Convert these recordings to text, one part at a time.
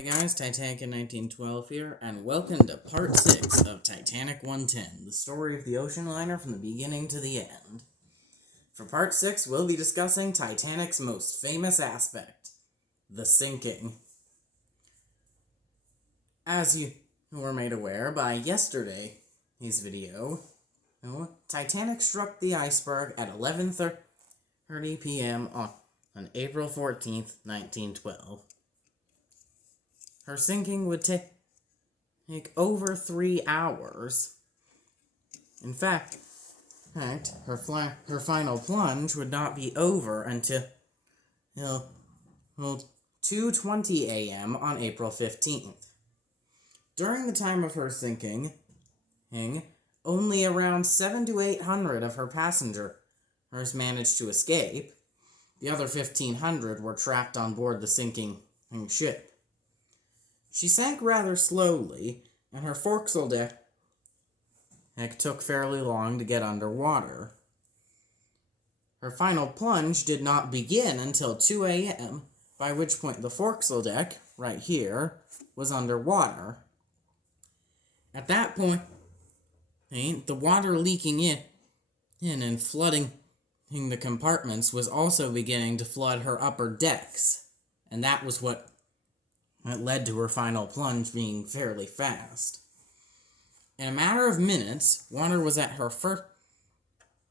Hey guys, Titanic in 1912 here, and welcome to part 6 of Titanic 110, the story of the ocean liner from the beginning to the end. For part 6, we'll be discussing Titanic's most famous aspect, the sinking. As you were made aware by yesterday's video, Titanic struck the iceberg at 11:30 p.m. on April 14th, 1912. Her sinking would take over 3 hours. In fact, her final plunge would not be over until 2:20 a.m. on April 15th. During the time of her sinking, only around 700 to 800 of her passengers managed to escape. The other 1,500 were trapped on board the sinking ship. She sank rather slowly, and her forecastle deck took fairly long to get underwater. Her final plunge did not begin until 2 a.m., by which point the forecastle deck, right here, was underwater. At that point, the water leaking in and flooding the compartments was also beginning to flood her upper decks, and that was what led to her final plunge being fairly fast. In a matter of minutes, water was at her first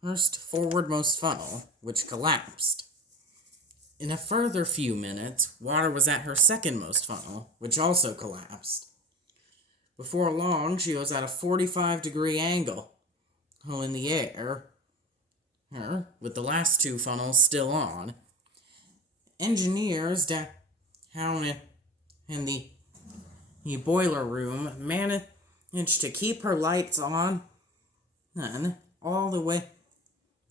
forwardmost funnel, which collapsed. In a further few minutes, water was at her secondmost funnel, which also collapsed. Before long, she was at a 45-degree angle in the air, with the last two funnels still on. Engineers down in the boiler room managed to keep her lights on all the way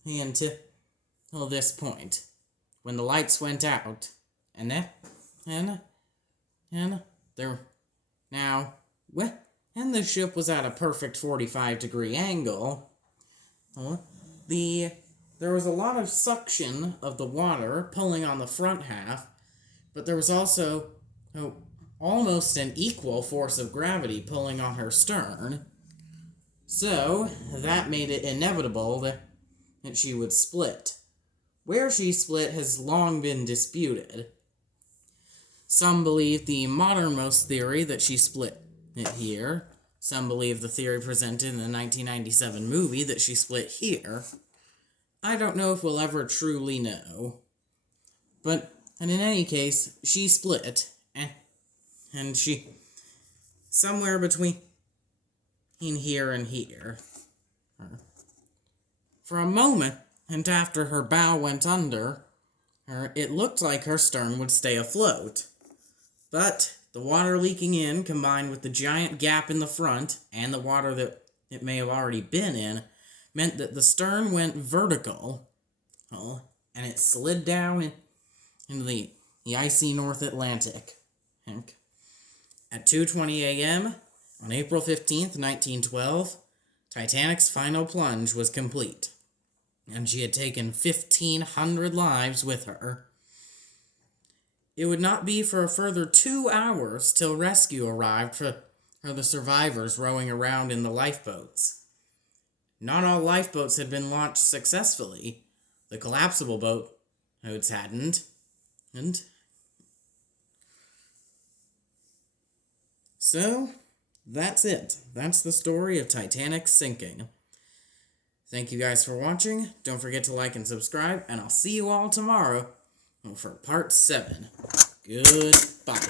until this point, when the lights went out, and the ship was at a perfect 45-degree angle. There was a lot of suction of the water pulling on the front half, but there was also almost an equal force of gravity pulling on her stern, so that made it inevitable that she would split. Where she split has long been disputed. Some believe the modernmost theory that she split it here. Some believe the theory presented in the 1997 movie that she split here. I don't know if we'll ever truly know. But in any case, she split, and she somewhere between here and here. For a moment, and after her bow went under, it looked like her stern would stay afloat. But the water leaking in, combined with the giant gap in the front, and the water that it may have already been in, meant that the stern went vertical, and it slid down into the icy North Atlantic. At 2:20 a.m. on April 15th, 1912, Titanic's final plunge was complete, and she had taken 1,500 lives with her. It would not be for a further 2 hours till rescue arrived for the survivors rowing around in the lifeboats. Not all lifeboats had been launched successfully. The collapsible boats hadn't, So, that's it. That's the story of Titanic's sinking. Thank you guys for watching. Don't forget to like and subscribe, and I'll see you all tomorrow for part 7. Goodbye.